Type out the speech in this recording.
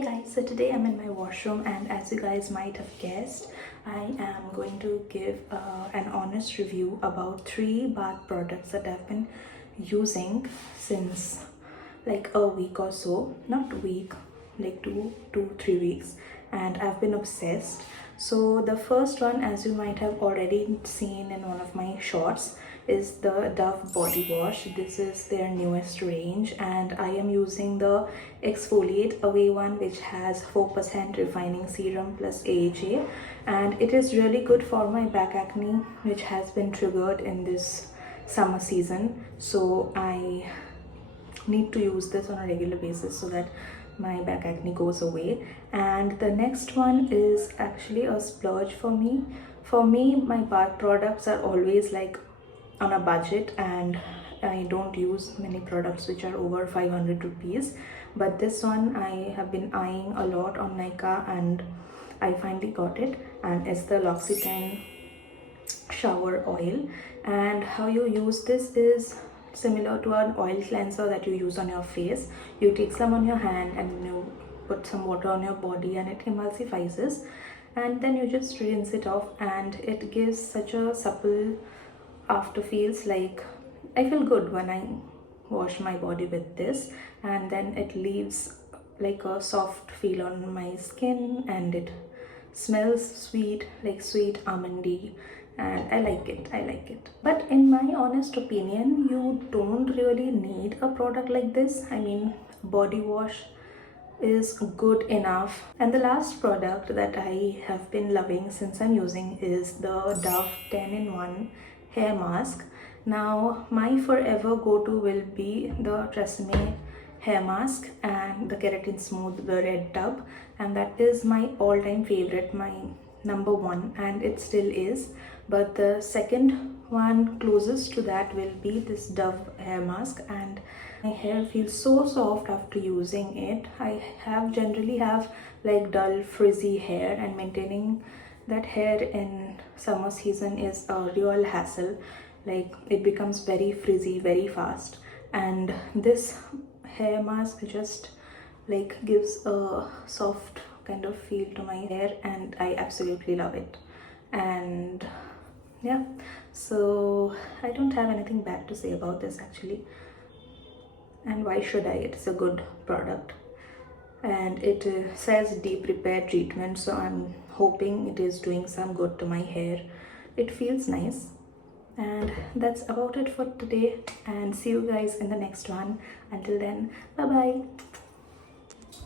Hey guys, so today I'm in my washroom, and as you guys might have guessed, I am going to give an honest review about 3 bath products that I've been using since like a week or so. Not a week, like 3 weeks, and I've been obsessed. So the first one, as you might have already seen in one of my shorts, is the Dove body wash. This is their newest range, and I am using the exfoliate away one, which has 4% refining serum plus AHA, and it is really good for my back acne, which has been triggered in this summer season. So I need to use this on a regular basis so that my back acne goes away. And the next one is actually a splurge for me. For me, my bath products are always like on a budget, and I don't use many products which are over 500 rupees. But this one I have been eyeing a lot on Nykaa, and I finally got it, and it's the Loccitane shower oil. And how you use this is similar to an oil cleanser that you use on your face. You take some on your hand and you put some water on your body, and it emulsifies, and then you just rinse it off, and it gives such a supple after feels. Like, I feel good when I wash my body with this, and then it leaves like a soft feel on my skin, and it smells sweet, like sweet almondy, and I like it. But in my honest opinion, you don't really need a product like this. I mean, body wash is good enough. And the last product that I have been loving since I'm using is the Dove 10-in-1 hair mask. Now my forever go-to will be the Tresemme hair mask and the Keratin Smooth, the red tub, and that is my all-time favorite, my number one, and it still is. But the second one closest to that will be this Dove hair mask, and my hair feels so soft after using it. I generally have like dull frizzy hair, and maintaining that hair in summer season is a real hassle. Like, it becomes very frizzy very fast, and this hair mask just like gives a soft kind of feel to my hair, and I absolutely love it. And yeah, so I don't have anything bad to say about this actually. And why should I? It's a good product, and it says deep repair treatment, so I'm hoping it is doing some good to my hair. It feels nice. And that's about it for today, and see you guys in the next one. Until then, bye bye.